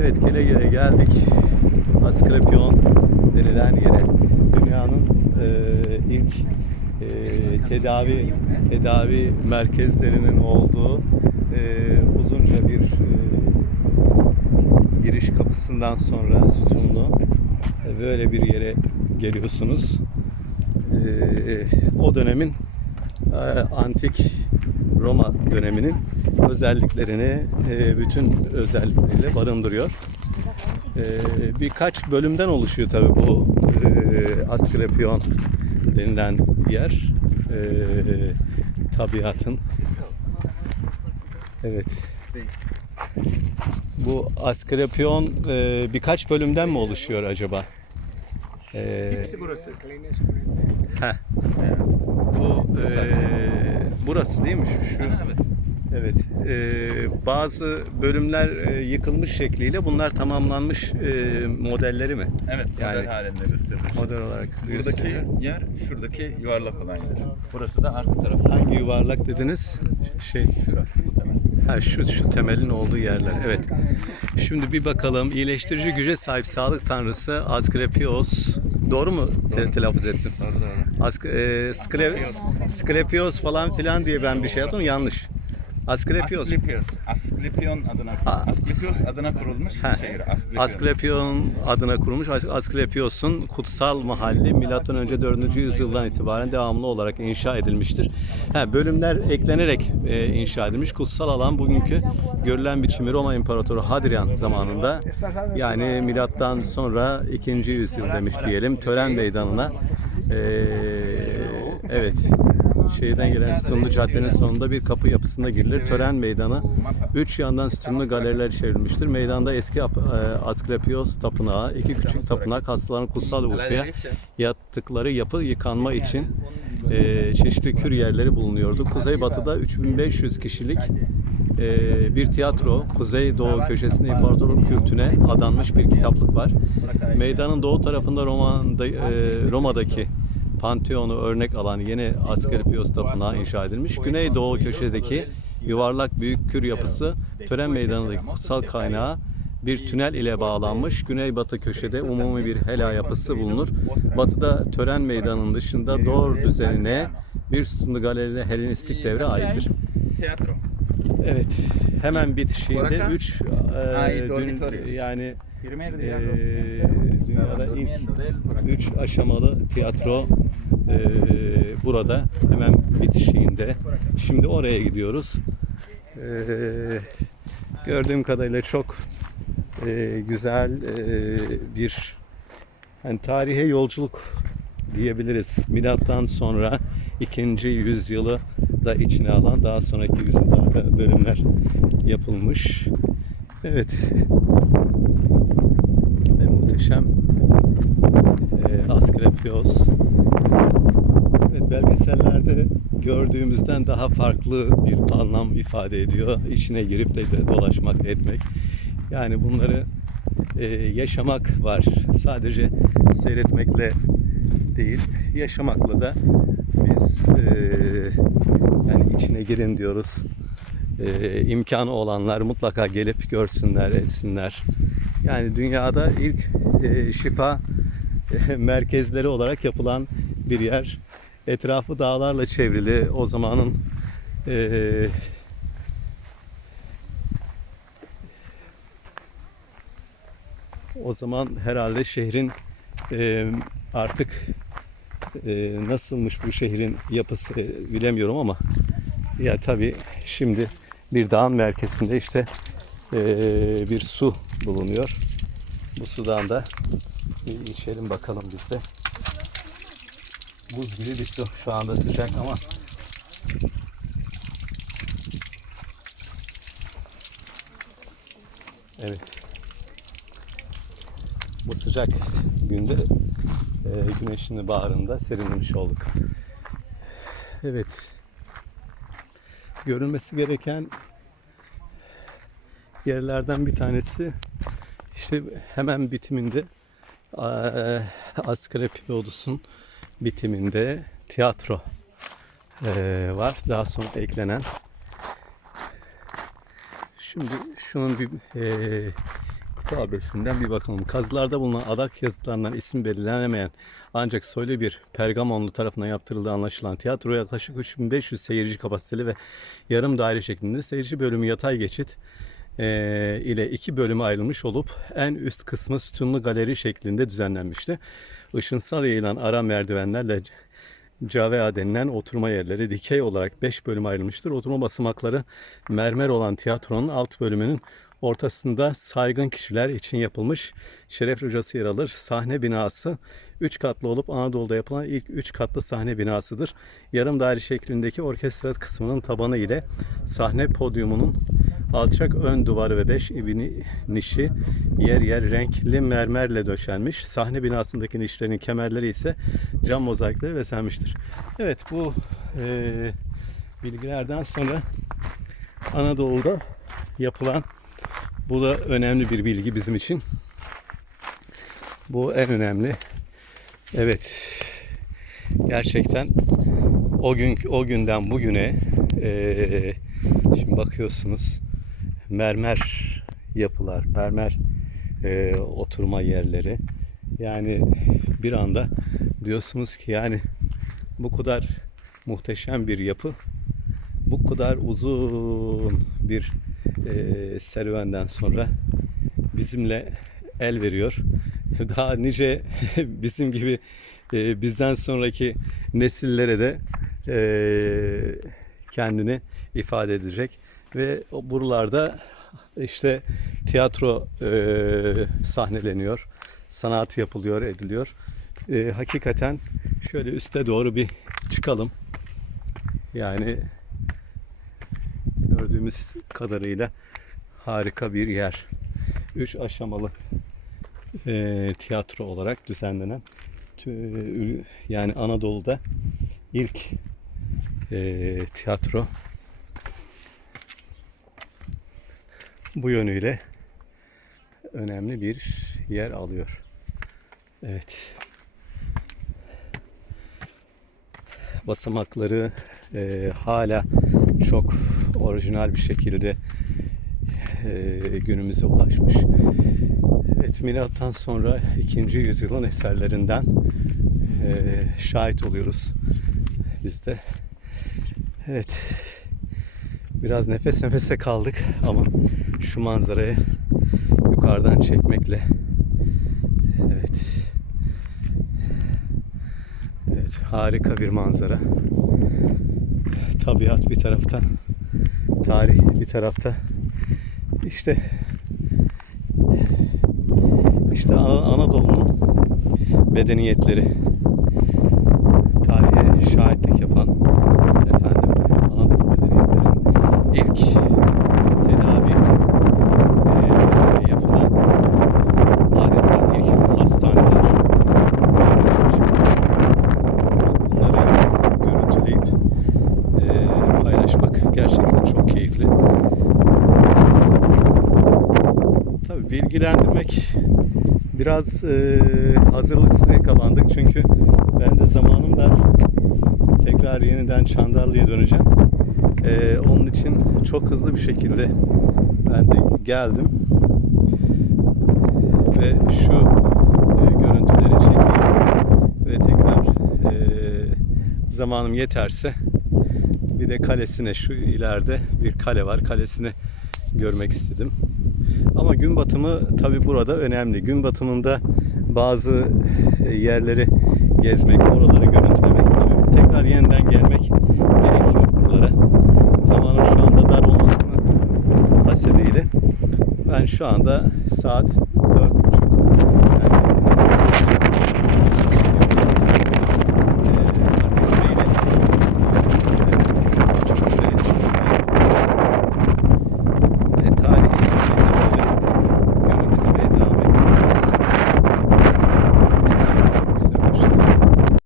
Evet Kelegir'e geldik. Asklepion denilen yere. Dünyanın e, ilk e, tedavi tedavi merkezlerinin olduğu e, uzunca bir e, giriş kapısından sonra sütunlu e, böyle bir yere geliyorsunuz. E, o dönemin e, antik Roma döneminin özelliklerini e, bütün özellikleriyle barındırıyor. E, birkaç bölümden oluşuyor tabii bu e, Asklepion denilen yer. E, tabiatın. Evet. Bu Asklepion e, birkaç bölümden mi oluşuyor acaba? E, Hepsi burası. heh. Bu e, burası değil mi şu? şu? Evet. Evet. e, bazı bölümler e, yıkılmış şekliyle bunlar tamamlanmış e, modelleri mi? Evet, Yani- model halinde gösterilmiş. Model olarak Buradaki gösteriyor. yer şuradaki yuvarlak olan yer. Burası da arka tarafı. hangi yuvarlak dediniz? Şey, Şura, bu temel. ha şu şu temelin olduğu yerler. Evet. Şimdi bir bakalım. İyileştirici güce sahip sağlık tanrısı Asklepios. Doğru mu te- telaffuz ettim? Doğru doğru. Ask e, Skle Sklepios falan filan diye ben bir şey yaptım. Yanlış. Asklepios. Asklepios. Asklepion adına. Asklepios adına kurulmuş Ha. şehir. Asklepion. Asklepion adına kurulmuş As- Asklepios'un kutsal mahalli milattan önce 4. yüzyıldan itibaren devamlı olarak inşa edilmiştir. Ha, bölümler eklenerek e, inşa edilmiş. Kutsal alan bugünkü görülen biçimi Roma İmparatoru Hadrian zamanında yani milattan sonra 2. yüzyıl demiş diyelim tören meydanına e, evet şehirden gelen sütunlu caddenin sonunda bir kapı yapısında girilir. Tören meydanı üç yandan sütunlu galeriler çevrilmiştir. Meydanda eski e, Asklepios tapınağı, iki küçük tapınak hastaların kutsal uykuya yattıkları yapı yıkanma için e, çeşitli kür yerleri bulunuyordu. Kuzeybatıda 3500 kişilik e, bir tiyatro, kuzey doğu köşesinde imparatorluk kültüne adanmış bir kitaplık var. Meydanın doğu tarafında Roma'da, e, Roma'daki Pantheon'u örnek alan yeni Asklepios Tapınağı inşa edilmiş. Güneydoğu köşedeki yuvarlak büyük kür yapısı tören meydanındaki kutsal kaynağı bir tünel ile bağlanmış. Güneybatı köşede umumi bir hela yapısı bulunur. Batıda tören meydanının dışında doğru düzenine bir sütunlu galerine Helenistik devre aittir. Hemen bitişiğinde Oraka? 3 Ay, dormitorios. yani e, dünyada ilk Durmiendo de él por acá. 3 aşamalı tiyatro e, burada hemen bitişiğinde. Şimdi oraya gidiyoruz. E, gördüğüm kadarıyla çok e, güzel e, bir yani tarihe yolculuk diyebiliriz. Milattan sonra ikinci yüzyılı da içine alan daha sonraki yüzyıllarda bölümler yapılmış. Evet. Ve muhteşem e, Asklepios. Evet, belgesellerde gördüğümüzden daha farklı bir anlam ifade ediyor. İçine girip de, de dolaşmak, etmek. Yani bunları e, yaşamak var. Sadece seyretmekle değil, yaşamakla da biz e, yani içine girin diyoruz. E, imkanı olanlar mutlaka gelip görsünler, etsinler. Yani dünyada ilk e, şifa e, merkezleri olarak yapılan bir yer. Etrafı dağlarla çevrili. O zamanın e, o zaman herhalde şehrin e, artık e, nasılmış bu şehrin yapısı e, bilemiyorum ama ya tabii şimdi bir dağın merkezinde işte e, bir su bulunuyor. Bu sudan da bir içelim bakalım biz de. Buz gibi bir su. Şu anda sıcak ama Evet. Bu sıcak günde e, güneşin bağrında serinlemiş olduk. Evet. Görülmesi gereken yerlerden bir tanesi işte hemen bitiminde eee, Asklepiodos'un bitiminde tiyatro eee, var. Daha sonra eklenen. Şimdi şunun bir eee, alfabesinden bir bakalım. Kazılarda bulunan adak yazıtlarından ismi belirlenemeyen ancak soylu bir Pergamonlu tarafından yaptırıldığı anlaşılan tiyatro yaklaşık 3500 seyirci kapasiteli ve yarım daire şeklinde seyirci bölümü yatay geçit eee, ile iki bölüme ayrılmış olup en üst kısmı sütunlu galeri şeklinde düzenlenmişti. Işınsal yayılan ara merdivenlerle Cavea denilen oturma yerleri dikey olarak 5 bölüme ayrılmıştır. Oturma basamakları mermer olan tiyatronun alt bölümünün ortasında saygın kişiler için yapılmış şeref locası yer alır. Sahne binası 3 katlı olup Anadolu'da yapılan ilk 3 katlı sahne binasıdır. Yarım daire şeklindeki orkestra kısmının tabanı ile sahne podyumunun alçak ön duvarı ve 5 nişi yer yer renkli mermerle döşenmiş. Sahne binasındaki nişlerin kemerleri ise cam mozaikleri bezenmiştir. Evet bu eee, bilgilerden sonra Anadolu'da yapılan bu da önemli bir bilgi bizim için. Bu en önemli. Evet. Gerçekten o gün o günden bugüne eee, şimdi bakıyorsunuz mermer yapılar, mermer eee, oturma yerleri. Yani bir anda diyorsunuz ki yani bu kadar muhteşem bir yapı bu kadar uzun bir eee, serüvenden sonra bizimle el veriyor. Daha nice bizim gibi eee, bizden sonraki nesillere de eee, kendini ifade edecek ve buralarda işte tiyatro eee, sahneleniyor, sanat yapılıyor, ediliyor. Eee, hakikaten şöyle üste doğru bir çıkalım. Yani gördüğümüz kadarıyla harika bir yer. Üç aşamalı eee, tiyatro olarak düzenlenen yani Anadolu'da ilk eee, tiyatro bu yönüyle önemli bir yer alıyor. Evet. Basamakları eee, hala çok orijinal bir şekilde eee, günümüze ulaşmış. Evet, milattan sonra 2. yüzyılın eserlerinden eee, şahit oluyoruz biz de. Evet, biraz nefes nefese kaldık ama şu manzarayı yukarıdan çekmekle evet evet harika bir manzara tabiat bir tarafta tarih bir tarafta. İşte işte Ana- Anadolu'nun medeniyetleri. Tarihe şahitlik yapan efendim Anadolu medeniyetlerinin ilk tedavi eee, yapılan adeta ilk hastaneler bunları görüntüleyip eee, paylaşmak gerçekten çok keyifli. Tabii bilgilendirmek biraz eee hazırlıksız yakalandık çünkü ben de zamanım dar. Tekrar yeniden Çandarlı'ya döneceğim. Eee, onun için çok hızlı bir şekilde ben de geldim. Ve şu eee, görüntüleri çekeyim. Ve tekrar eee, zamanım yeterse bir de kalesine şu ileride bir kale var. Kalesini görmek istedim. Ama gün batımı tabi burada önemli. Gün batımında bazı e, yerleri gezmek, oraları görüntülemek tabi tekrar yeniden gelmek gerekiyor buralara. Zamanım şu anda dar olmasının hasebiyle ben şu anda saat